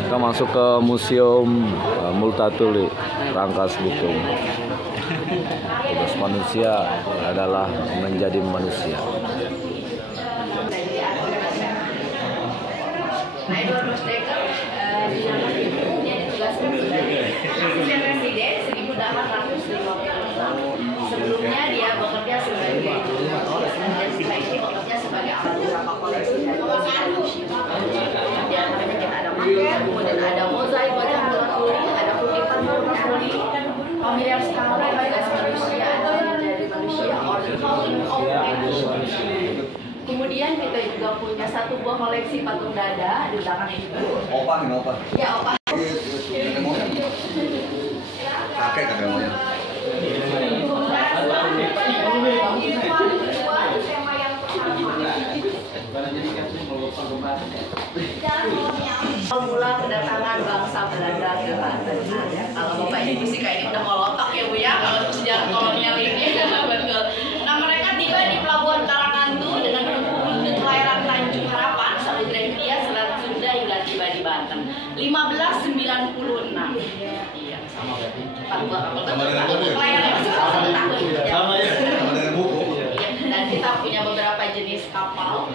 Kita masuk ke Museum Multatuli, Rangkas Bitung. Tugas manusia adalah menjadi manusia. Nah, Edward Mosdeker dia ditugaskan sebagai asisten presiden 1856. Sebelumnya dia bekerja sebagai dan setelah ini bekerja sebagai beberapa koleksi dari di antaranya kita ada maket, kemudian ada mozaik wajah Multatuli, ada kutipan Multatuli, familiar skala bagas manusia dari manusia, ornament of man. Kemudian kita juga punya satu buah koleksi patung dada di belakang ini. Opa nih, opa. Ya, opa. Kakek namanya. Mula kedatangan bangsa Belanda ke Banten. Kalau Bapak Ibu sih kayaknya udah ngolotok ya Bu ya, kalau sejarah kolonial ini. Betul. Nah, mereka tiba di Pelabuhan Karangantu dengan menempuh kelahiran Tanjung Harapan, Samudra Hindia, Selat Sunda hingga tiba di Banten. 1596. Iya, sama berarti. Kelahirannya masih sama tahun. Sama ya. Sama dengan buku. Iya, dan kita punya beberapa jenis kapal.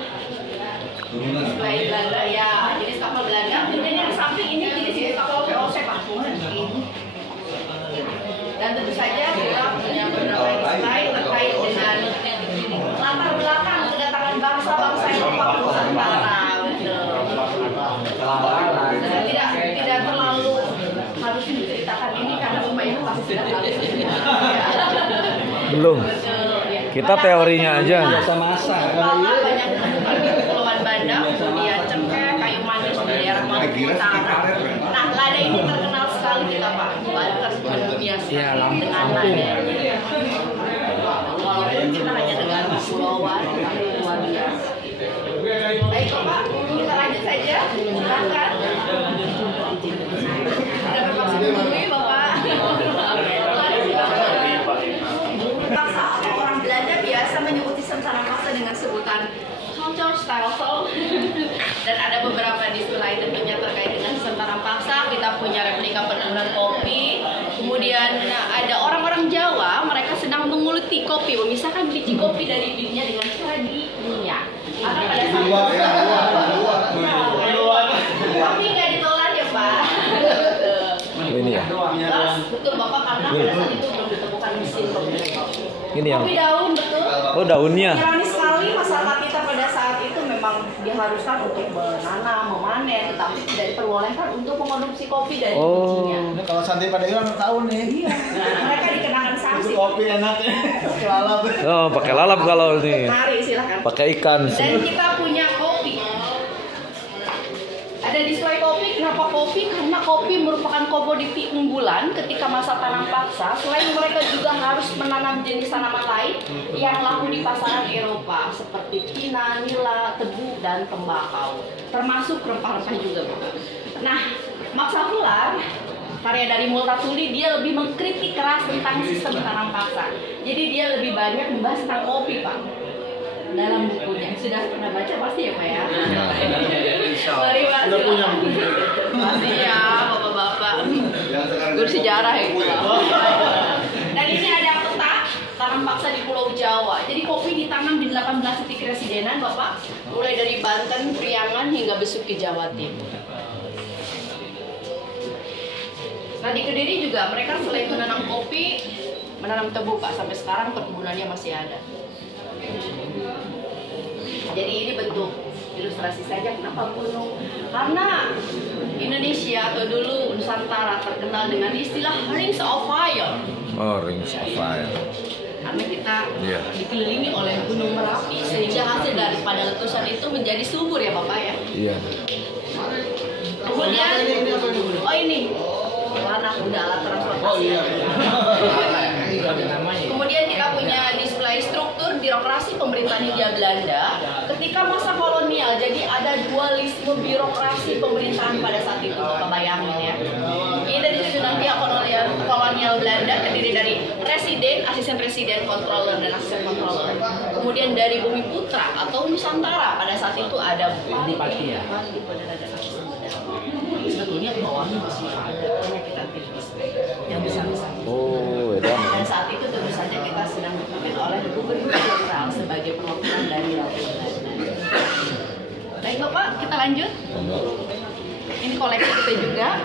Selain Belanda, ya jenis kapal Belanda. Kemudian yang samping ini jenis kapal VOC Pak. Dan tentu saja kita punya beberapa slide terkait dengan latar belakang kedatangan bangsa-bangsa Eropa ke Nusantara. Tidak terlalu harus diceritakan ini karena Bapak Ibu pasti sudah tahu. Belum. Kita teorinya aja. Banyak ditemukan di Kepulauan Banda, kemudian cengkeh, kayu manis di daerah Maluku Utara. Nah, lada ini terkenal sekali kita Pak, Banten mendunia sekali dengan lada. Walaupun kita hanya dengan kepulauan, tapi luar biasa. Baik Pak, kita lanjut saja. Silakan. Sudah bermaksud dulu Bapak. Orang Belanda biasa menyebut sistem tanam paksa dengan sebutan Counterstelsel. Dan ada beberapa istilah lain tentunya terkait dengan sistem tanam paksa. Kita punya replika perkebunan kopi. Kemudian ada orang-orang Jawa, mereka sedang menguliti kopi, memisahkan biji kopi dari bijinya dengan cara diminyak. Karena pada saat kopi nggak ditelan ya Pak. Ini ya. Betul Bapak, karena pada saat itu belum ditemukan mesin kopi. Ini yang. Kopi daun betul. Oh, daunnya. Ironis sekali masyarakat kita pada saat itu memang diharuskan untuk menanam, memanen, tetapi tidak diperbolehkan untuk mengkonsumsi kopi dari bijinya. Ini kalau Santi Pandeglang tahu nih. Iya. Mereka dikenakan sanksi. Kopi enak ya. Pakai lalap. Oh, pakai lalap kalau ini. Mari silakan. Pakai ikan. Dan kita punya kopi. Ada display kopi. Kenapa kopi? Karena kopi merupakan komoditi unggulan ketika masa tanam paksa. Selain mereka juga harus menanam jenis tanaman lain yang laku di pasaran Eropa seperti pina, nila, tebu, dan tembakau. Termasuk rempah-rempah juga. Nah, Max Havelaar, karya dari Multatuli, dia lebih mengkritik keras tentang sistem tanam paksa. Jadi dia lebih banyak membahas tentang kopi, Pak. Dalam bukunya sudah pernah baca pasti ya Pak ya. Mari Pak. Sudah punya buku. Pasti ya bapak-bapak. Guru sejarah ya gitu. Dan ini ada peta tanam paksa di Pulau Jawa. Jadi kopi ditanam di 18 titik residenan Bapak, mulai dari Banten, Priangan hingga Besuki Jawa Timur. Nah di Kediri juga mereka selain menanam kopi, menanam tebu Pak. Sampai sekarang perkebunannya masih ada. Jadi ini bentuk ilustrasi saja kenapa gunung. Karena Indonesia atau dulu Nusantara terkenal dengan istilah Rings of Fire. Oh, Rings of Fire. Karena kita dikelilingi oleh gunung Merapi sehingga hasil daripada letusan itu menjadi subur ya Bapak ya. Iya. Kemudian ini warna kuda alat transportasi. Kemudian kita punya display struktur birokrasi pemerintahan Hindia Belanda ketika masa kolonial. Jadi ada dualisme birokrasi pemerintahan pada saat itu, Bapak bayangin ya. Ini dari sudut pihak kolonial Belanda terdiri dari residen, asisten residen, controller, dan asisten controller. Kemudian dari Bumi Putra atau Nusantara pada saat itu ada Pati ya? Pati, dan ada asisten Belanda. Sebetulnya di bawahnya masih ada penyakit yang besar-besar. Oh, beda. Dan saat itu tentu saja kita sedang dipimpin oleh Gubernur Jenderal sebagai perwakilan dari Laut Belanda. Baik Bapak, kita lanjut. Ini koleksi kita juga,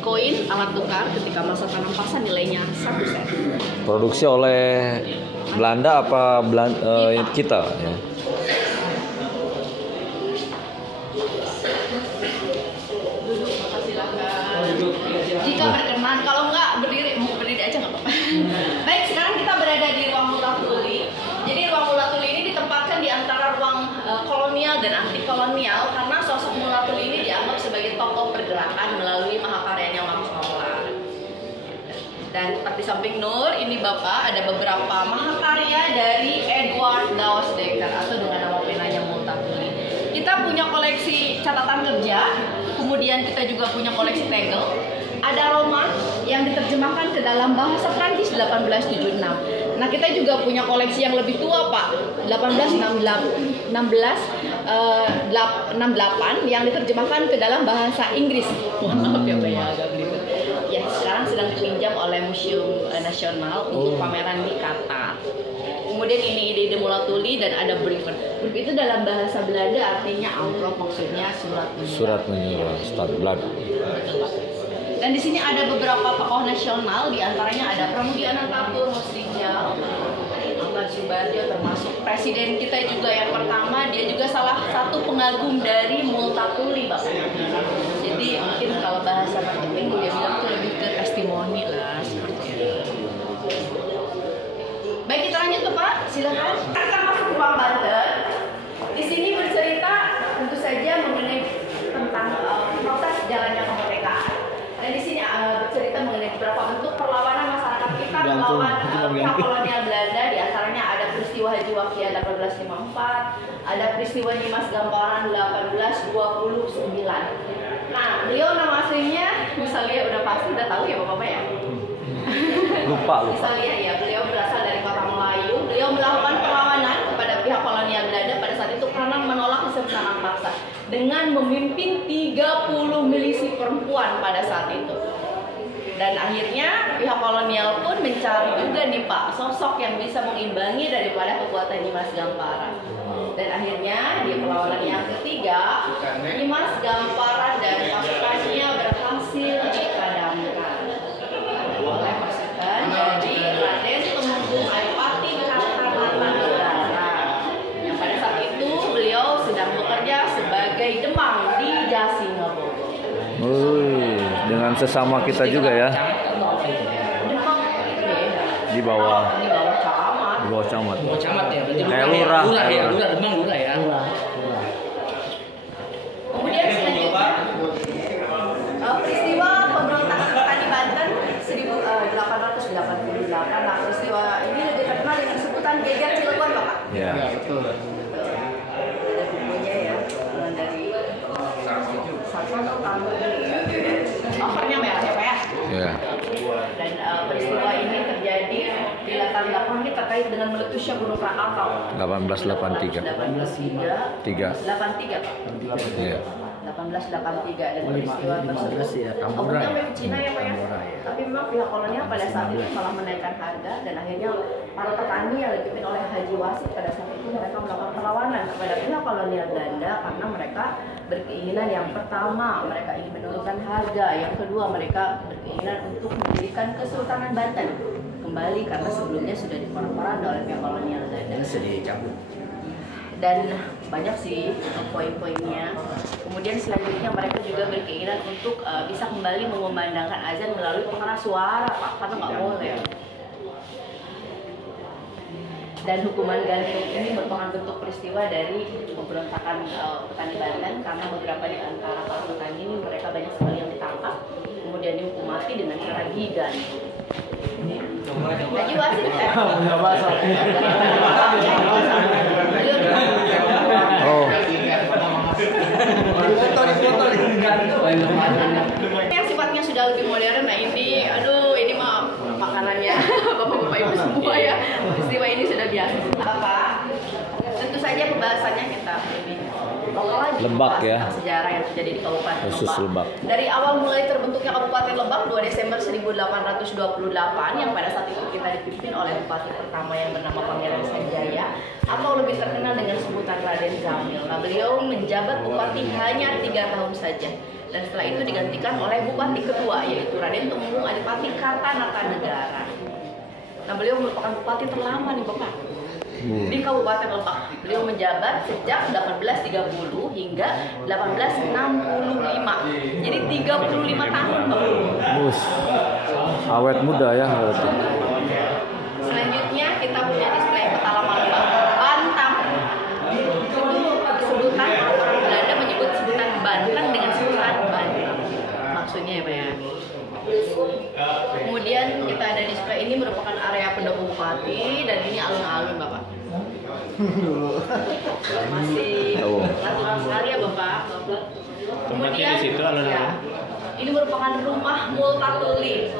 koin alat tukar ketika masa tanam paksa nilainya 1 sen. Produksi oleh Belanda apa kita? Ya. Duduk, Bapak silakan. Jika berkenan, kalau enggak berdiri aja nggak apa-apa. Baik, sekarang kita berada di ruang Multatuli. Jadi ruang Multatuli ini ditempatkan di antara ruang kolonial dan anti kolonial karena sosok Multatuli ini dianggap sebagai tokoh pergerakan melalui mahakaryanya Max Havelaar. Dan tepat di samping Nur, ini Bapak ada beberapa mahakarya dari Edward Dawes Dekker atau dengan nama penanya Multatuli. Kita punya koleksi catatan kerja, kemudian kita juga punya koleksi tegel. Ada roman yang diterjemahkan ke dalam bahasa Prancis 1876. Nah, kita juga punya koleksi yang lebih tua, Pak. 1868 yang diterjemahkan ke dalam bahasa Inggris. Maaf ya, Pak ya, agak belibet. Ya, sekarang sedang dipinjam oleh Museum Nasional untuk pameran di Qatar. Kemudian ini ide-ide Multatuli dan ada brieven. Brief itu dalam bahasa Belanda artinya amplop, maksudnya surat menyurat. Surat menyurat, Stadblad. Dan di sini ada beberapa tokoh nasional, diantaranya ada Pramudia Anantatur, Mas Rijal, Ahmad Subarjo, termasuk presiden kita juga yang pertama, dia juga salah satu pengagum dari Multatuli, Bapak. Jadi mungkin kalau bahasa marketing dia bilang itu lebih ke testimoni lah, seperti itu. Baik, kita lanjut tuh Pak, silakan. Kita masuk ke ruang Banten. Di sini bercerita tentu saja mengenai tentang proses jalannya kemerdekaan. Dan di sini bercerita mengenai beberapa bentuk perlawanan masyarakat kita melawan pihak kolonial Belanda. Di antaranya ada peristiwa Haji Wakia 1854, ada peristiwa Nyimas Gamparan 1829. Nah, beliau nama aslinya, misalnya udah pasti udah tahu ya Bapak ya. Lupa. Misalnya ya, beliau berasal dari kota Melayu. Beliau melakukan perlawanan kepada pihak kolonial Belanda pada saat itu karena menolak sistem tanam paksa dengan memimpin 30 milisi perempuan pada saat itu. Dan akhirnya pihak kolonial pun mencari juga nih Pak sosok yang bisa mengimbangi daripada kekuatan Nyimas Gamparan. Dan akhirnya di perlawanan yang ketiga, Nyimas Gamparan dan pasukannya berhasil dipadamkan oleh pasukan dari Raden Temenggung Adipati Kartanegara. Yang pada saat itu beliau sedang bekerja sebagai demang di Jasinebogor. Dengan sesama kita juga ya. Demang itu beda. Di bawah. Di bawah camat. Di bawah camat. Oh, camat ya, berarti Kayak lurah. Lurah, Demang lurah ya. Kemudian selanjutnya peristiwa pemberontakan petani Banten 1888. Nah, peristiwa ini lebih terkenal dengan sebutan Geger Cilegon, Bapak. Ya. Betul. Ada bukunya ya, dari satu tahun overnya merah ya Pak ya. Ya. Dan peristiwa ini terjadi di latar belakang ini terkait dengan meletusnya Gunung Krakatau. 1883. 83 Pak. Iya. 1883 dan peristiwa tersebut. ya, Oh, bukan sampai ke Cina ya Pak ya. Tambora ya. Tapi memang pihak kolonial pada saat itu malah menaikkan harga dan akhirnya para petani yang dipimpin oleh Haji Wasit pada saat itu mereka melakukan perlawanan kepada pihak kolonial Belanda karena mereka berkeinginan yang pertama mereka ingin menurunkan harga, yang kedua mereka berkeinginan untuk mendirikan Kesultanan Banten kembali karena sebelumnya sudah diporak-porandakan oleh pihak kolonial Belanda. Sedih cabut. Dan banyak sih poin-poinnya. Kemudian selanjutnya mereka juga berkeinginan untuk bisa kembali mengumandangkan azan melalui pengeras suara Pak, karena nggak boleh. Dan hukuman gantung ini merupakan bentuk peristiwa dari pemberontakan petani Banten karena beberapa di antara para petani ini mereka banyak sekali yang ditangkap kemudian dihukum mati dengan cara digantung. Haji Wasit Oh. yang sifatnya sudah lebih modern. Nah ini, aduh, ini mah makanannya bapak-bapak ibu semua ya. Peristiwa ini sudah biasa. Bapak, tentu saja pembahasannya kita lebih Lebak ya. sejarah yang terjadi di Kabupaten Khusus Lebak. Dari awal mulai terbentuknya Kabupaten Lebak 2 Desember 1828 yang pada saat itu kita dipimpin oleh bupati pertama yang bernama Pangeran Sanjaya atau lebih terkenal dengan sebutan Raden Zamil. Nah, beliau menjabat bupati hanya 3 tahun saja. Dan setelah itu digantikan oleh bupati kedua yaitu Raden Temenggung Adipati Kartanegara. Nah, beliau merupakan bupati terlama nih Bapak di Kabupaten Lebak. Beliau menjabat sejak 1830 hingga 1865. Jadi 35 tahun Bapak. Bus. Awet muda ya berarti. Selanjutnya kita punya display peta lama Lebak. Bantam. Dulu sebutan orang Belanda menyebut sebutan Banten dengan sebutan Bantam. Maksudnya ya Pak ya. Kemudian kita ada display ini merupakan area pendopo bupati dan ini alun-alun Bapak. Masih natural sekali ya Bapak. Kemudian di situ alun-alun. ya, ini merupakan rumah Multatuli.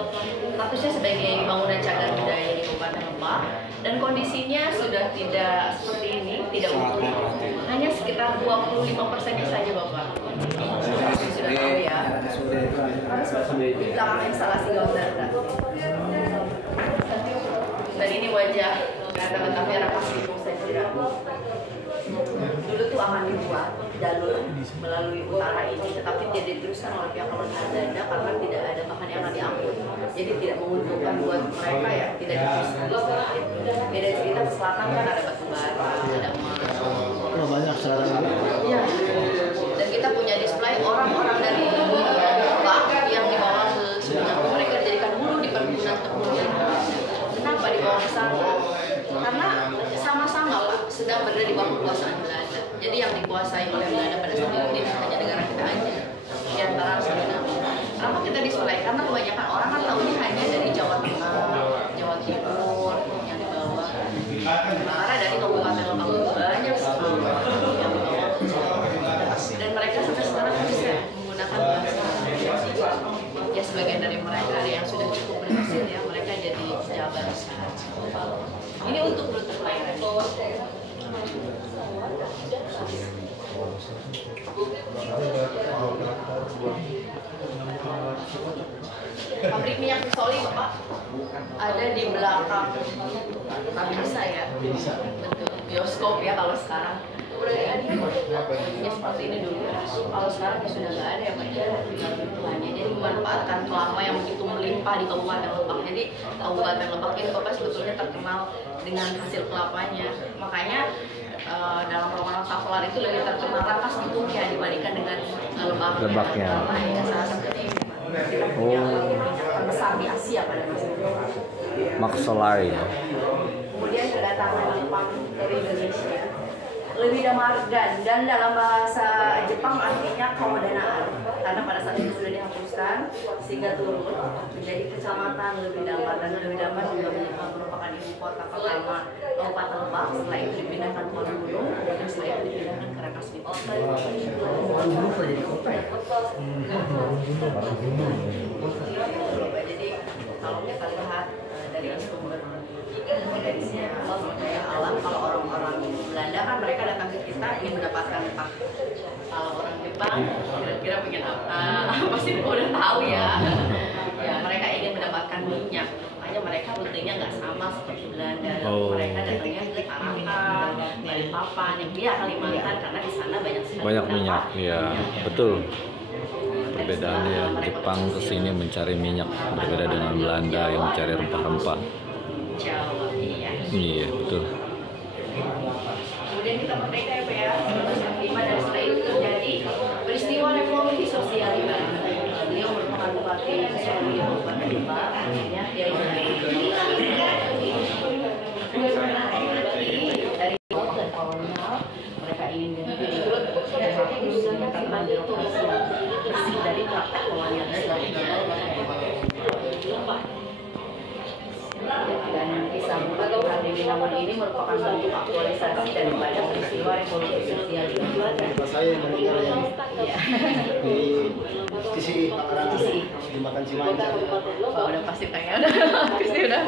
Statusnya sebagai bangunan cagar budaya di Kabupaten Lebak dan kondisinya sudah tidak seperti ini, tidak utuh. Hanya sekitar 25%-nya saja Bapak. Sudah tahu ya. Di belakang instalasi gawat darurat. Dan ini wajah kereta Batavia Rangkas Bitung Senjira. Dulu tuh akan dibuat jalur melalui utara ini, tetapi tidak diteruskan oleh pihak kolonial Belanda karena tidak ada bahan yang akan diangkut. Jadi tidak menguntungkan buat mereka ya, tidak diteruskan. Beda cerita ke selatan kan ada batu bara, ada emas. Oh, banyak selatan. Ya. Dan kita punya display orang-orang dari Lebak yang dibawa ke Sumedang. Mereka dijadikan buruh di perkebunan tebu. Kenapa dibawa ke sana? Karena sama-sama Pak sedang berada di bawah kekuasaan Belanda. Jadi yang dikuasai oleh Belanda pada saat itu tidak hanya negara kita aja, di antara Sumedang. Kenapa kita display? Karena kebanyakan orang kan tahunya hanya dari Jawa Tengah, Jawa Timur yang dibawa. Sementara dari Kabupaten Lebak banyak sekali yang dibawa. Dan mereka sampai sekarang bisa menggunakan bahasa Indonesia. Ya sebagian dari mereka ada yang sudah cukup berhasil ya, mereka jadi pejabat sekarang. Ini untuk penutup layanan. Pabrik minyak Misoli Bapak ada di belakang bisa ya. Betul. Bioskop ya kalau sekarang. Ya seperti ini dulu. Kalau sekarang sudah nggak ada ya Pak ya. Jadi memanfaatkan kelapa yang begitu melimpah di Kabupaten Lebak. Jadi Kabupaten Lebak ini Bapak sebetulnya terkenal dengan hasil kelapanya. Makanya dalam roman Tafelar itu lebih terkenal Rangkas Bitung ya dibandingkan dengan Lebaknya. Lebaknya. Nah, salah satunya kita punya minyak terbesar di Asia pada masa itu. Maksolai. Kemudian kedatangan Jepang dari Indonesia. Lebida Margan dan dalam bahasa Jepang artinya kawadanaan karena pada saat itu sudah dihapuskan sehingga turun menjadi kecamatan Lebida Margan. Lebida Margan juga merupakan ibu kota pertama Kabupaten Lebak. Setelah itu dipindahkan ke Gunung dan setelah itu dipindahkan ke Rangkas Bitung. Jadi kalau kita lihat dari sumber evidensinya daya alam, kalau orang-orang Belanda kan mereka datang ke kita ingin mendapatkan apa? Kalau orang Jepang kira-kira pengen apa? Pasti udah tahu ya. Ya mereka ingin mendapatkan minyak. Makanya mereka rutenya nggak sama seperti Belanda. Mereka datangnya ke Tarakan, Balikpapan, yang dia Kalimantan karena di sana banyak sekali Banyak minyak, ya betul. Perbedaannya Jepang kesini mencari minyak berbeda dengan Belanda yang mencari rempah-rempah. Jawa, iya. Iya betul. Kemudian kita merdeka ya Pak ya, 1945 dan setelah itu terjadi peristiwa revolusi sosial di Bali. Beliau merupakan bupati Solo Kabupaten Lebak, ya dia dari kolonial mereka ingin menghapuskan birokrasi bersih dari praktek kolonialisme. Dan disambut momen ini merupakan bentuk aktualisasi daripada peristiwa revolusi sosial itu. Saya yang meninggal yang Iya. di sisi Pakarangan, Sisi. jembatan Cimahi. Oh, udah pasti pengen. Pasti udah.